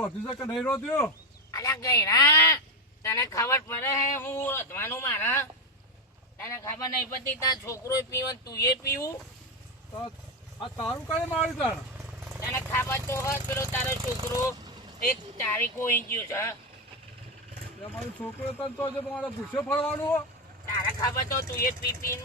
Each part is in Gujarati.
રોધ્યું છે કે નહીં રોધ્યું અલ્યા ગયરા તને ખબર પડે હે હું રોધવાનું મારા? તને ખબર નહીં પડતી તાર છોકરો પીવન તું એ પીવું? તો આ તારું કઈ માર્યું તાર? તને ખબર તો હોય પેલો તારો છોકરો એક તારીખ કોઈ ગયો છે. મારો છોકરો તને તો છે મારે ભૂસે ફરવાનું હો. તારે ખબર તો તું એ પી પી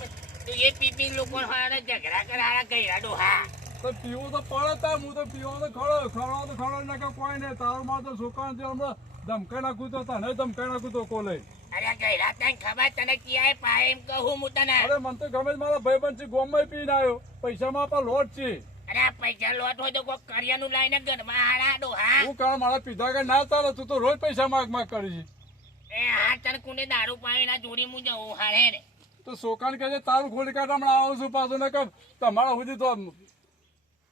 તું એ પી પી લોકો હારે ઝઘડા કરારા ગયરા ડોહા. તો પીવું તો પડે તા હું તો પીવો તો ખડો ખડો તો ખડો ના કે કોઈ નહીં તારો માર તો છોકરા છે હમણાં ધમકાઈ નાખું તો તને ધમકાઈ નાખું તો કોલે. અરે ગયરા તને ખબર તને ક્યાંય પાય એમ કહું હું તને. અરે મને તો ગમે જ મારા ભાઈ છે ગોમમાં પીને આવ્યો. પૈસામાં આપણા લોટ છે. અરે પૈસા લોટ હોય તો કોઈ કરિયાનું લાઈને ઘરમાં હારા ડોહા હું કારણ મારા પીધા કે ના ચાલે તું તો રોજ પૈસા માગ માગ કરી છે. એ હા તને કોને દારૂ પાવી ના જોડી હું જવું હારે ને. તો સોકાન કહે છે તારું ખોલી કાઢ હમણાં આવું છું પાછું ને કર તમારા સુધી તો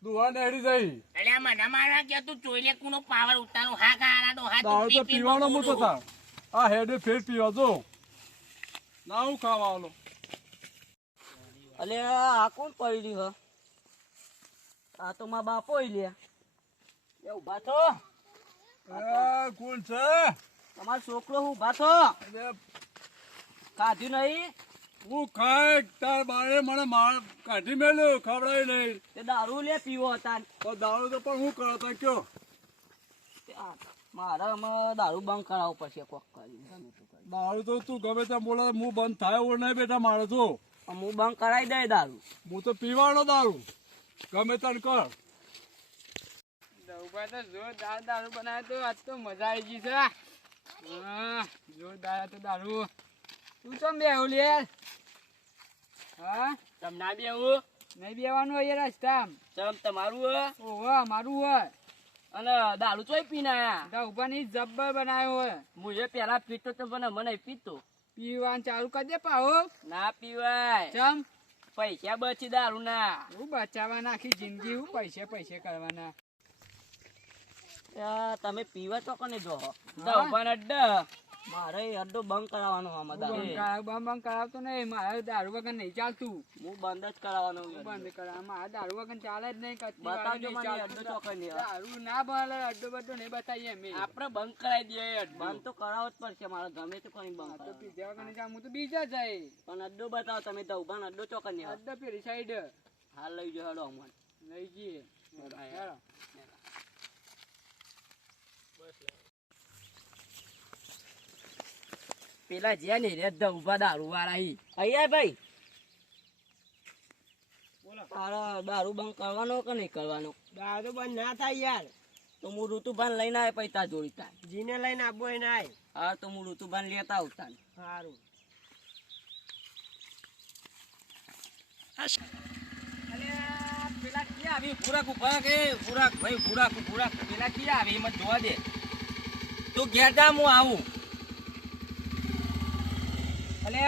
દુવા ને જઈ. એટલે આ મને મારા કે તું ચોઈલે કુનો પાવર ઉતારો. હા કારા તું દારૂ પી તો પીવાનો હું તો આ હેડે ફેર પીવા જો. ના હું ખાવાનો અલે આ કોણ પડી હ? આ તો મા બાપો લ્યા. એવું એ ઊભા થો. એ કોણ છે? તમારો છોકરો હું ઊભા થો. અરે, કાઢ્યું નહીં? હું ખાય તાર બારે મને માર કાઢી મેલ્યો ખવડાય નહીં તે દારૂ લે પીવો હતા તો દારૂ તો પણ હું કરો તો કયો? તે આ મારે દારૂ બંધ કરાવવો પડશે કોક કરી દારૂ તો તું ગમે ત્યાં બોલે હું બંધ થાય એવું નહીં બેટા મારો તો. હું બંધ કરાવી દે દારૂ. હું તો પીવાનો દારૂ. ગમે તને કર. દઉભા તો જોરદાર દારૂ બનાવ્યો તો આજ તો મજા આવી ગઈ છે. હા જોરદાર તો દારૂ. તું તો બેહું લે? હા? તમ ના બેવું નહીં બેવાનું હોય યાર રસ્તા ચમ તમારું હોય? ઓહો મારું હોય. અને દારૂ ચોય પીને આયા દઉભા ની જબ્બર બનાવ્યો હોય. મુજે પેલા પીતો તો મને મને પીતો. પીવાનું ચાલુ કરી દે પાહો. ના પીવાય. ચમ? પૈસા બચી દારૂ ના. હું બચાવવા નાખી જિંદગી હું પૈસે પૈસે કરવાના. તમે પીવા તો કોને જો હા? દઉભાન અડ્ડા મારે અડધો અડ્ડો બંધ કરાવવાનો આમાં બંધ. દારૂ બંધ બંધ કરાવતો નહીં. મારે દારૂ વગર નહીં ચાલતું. હું બંધ જ કરાવવાનો બંધ કરાવ મારે દારૂ વગર ચાલે જ નહીં. બતાવજો મને અડ્ડો નહીં. દારૂ ના ભલે અડ્ડો બધો નહીં બતાવીએ અમે. આપણે બંધ કરાવી દઈએ બંધ તો કરાવવો જ પડશે. મારે ગમે તો કોઈ બંધ તો બીજા વગર નહીં હું તો બીજા જાય. પણ અડ્ડો બતાવો તમે તો. ઊભા અડ્ડો ચોકડ નહીં અડ્ડો પેલી સાઈડ હાલ લઈ જાઓ હેડો અમને લઈ જઈએ. હેલો. પેલા જ્યાં ને રે ઊભા દારૂ વાળા હી અહીંયા ભાઈ. તારો દારૂ બંધ કરવાનો કે નહીં કરવાનો? દારૂ બંધ ના થાય યાર. તો હું ઋતુભાન લઈને આવે પૈસા જોડી તા જીને લઈને આબો એને આય. હા તો હું ઋતુભાન લેતા આવતા સારું પેલા ક્યાં આવી? ફુરાક ઊભા કે? ફુરાક ભાઈ ફુરાક ફુરાક પેલા ક્યાં આવી? એમાં જોવા દે. તું ઘેર હું આવું. અલે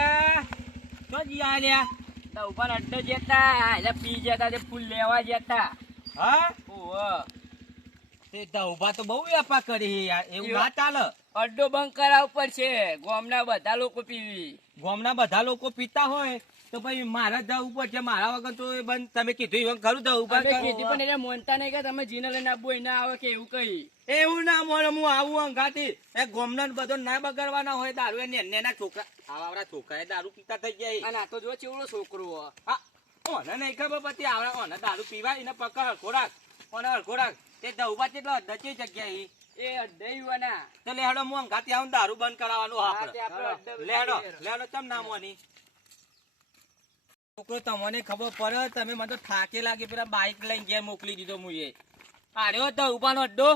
તો જીયા લ્યા તા ઉપર અડ્ડો જતા એટલે પી જતા તે ફૂલ લેવા જતા. હા? ઓહ. તે તા ઊભા તો બહુ વ્યાપા કરી યાર એવું ના ચાલે. અડ્ડો બંધ કરાવ પડશે ગામના બધા લોકો પીવી ગામના બધા લોકો પીતા હોય તો ભાઈ મારે જવું પડશે. મારા વગર તો એ બંધ. તમે કીધું એવું ખરું તો ઊભા કીધું પણ એને મોનતા નહીં કે તમે જીને લઈને આબો એને આવે કે એવું કઈ એવું ના મોને હું આવું અંગાથી. એ ગોમના બધો ના બગાડવાના હોય દારૂ. એને નેના છોકરા આવડા છોકરા એ દારૂ પીતા થઈ જાય અને આ તો જો ચેવડો છોકરો હા. ઓને નહીં ખબર પછી આવડા ઓને દારૂ પીવાય એને પકડ ખોરાક ઓને ખોરાક તે દઉબા કેટલો દચી જગ્યા ઈ. એ. તો મોંગ અંગાથી આવું દારૂ બંધ કરાવવાનું આપણે લેડો ચમ ના મોની છોકરો તમને ખબર પડે તમે મને તો થાકે લાગે પેલા બાઈક લઈને ઘેર મોકલી દીધો મુએ આર્યો ઉભાનો અડ્ડો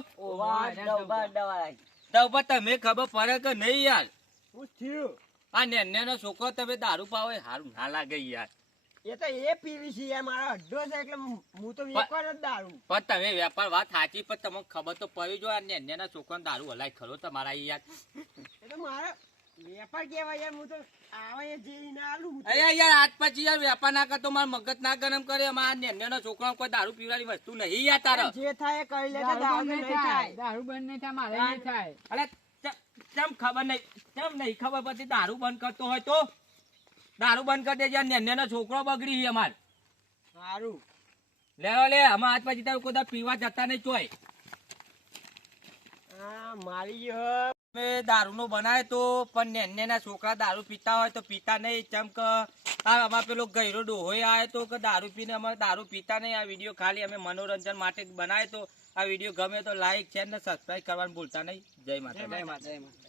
તો ઉપર તમે ખબર પડે કે નહીં યાર? હું થયું? આ નેનો છોકરો તમે દારૂ પાવો સારું હારું ના લાગે યાર. એ તો એ પીવી છે યાર મારો અડ્ડો છે એટલે હું તો વેકવાર જ દારૂ. પણ તમે વેપાર વાત સાચી પણ તમને ખબર તો પડી જો આ નેના છોકરાને દારૂ હલાય ખરો તમારા યાર. એ તો મારો વેપાર કેવાય યાર હું તો આવે જે ના આલું અરે યાર આજ પછી યાર વેપાર ના કરતો મારા મગજ ના ગરમ કરે અમારા નેના છોકરા કોઈ દારૂ પીવાની વસ્તુ નહીં યાર તારા. જે થાય એ કરી લેતા દારૂ નહીં થાય થાય. દારૂ બંધ નહીં થાય મારે નહીં થાય. અરે ચમ ખબર નહીં ચમ નહીં ખબર પછી દારૂ બંધ કરતો હોય તો? દારૂ બંધ કરી દેજે નેનો છોકરો બગડી છે અમાર સારું. લે લે અમે આજ પછી તારું કોઈ પીવા જતા નહીં ચોય. મારી ગયો અમે દારૂનો બનાવે તો પણ નેને ના છોકરા દારૂ પીતા હોય તો પીતા નહીં. ચમ કે આ અમાર પેલો ગયરો ડોહોય આવે તો કે દારૂ પીને અમે દારૂ પીતા નહીં. આ વીડિયો ખાલી અમે મનોરંજન માટે બનાવ્યો તો. આ વીડિયો ગમે તો લાઈક શેર ને સબસ્ક્રાઈબ કરવાનું ભૂલતા નહીં. જય માતા જય માતા જય માતા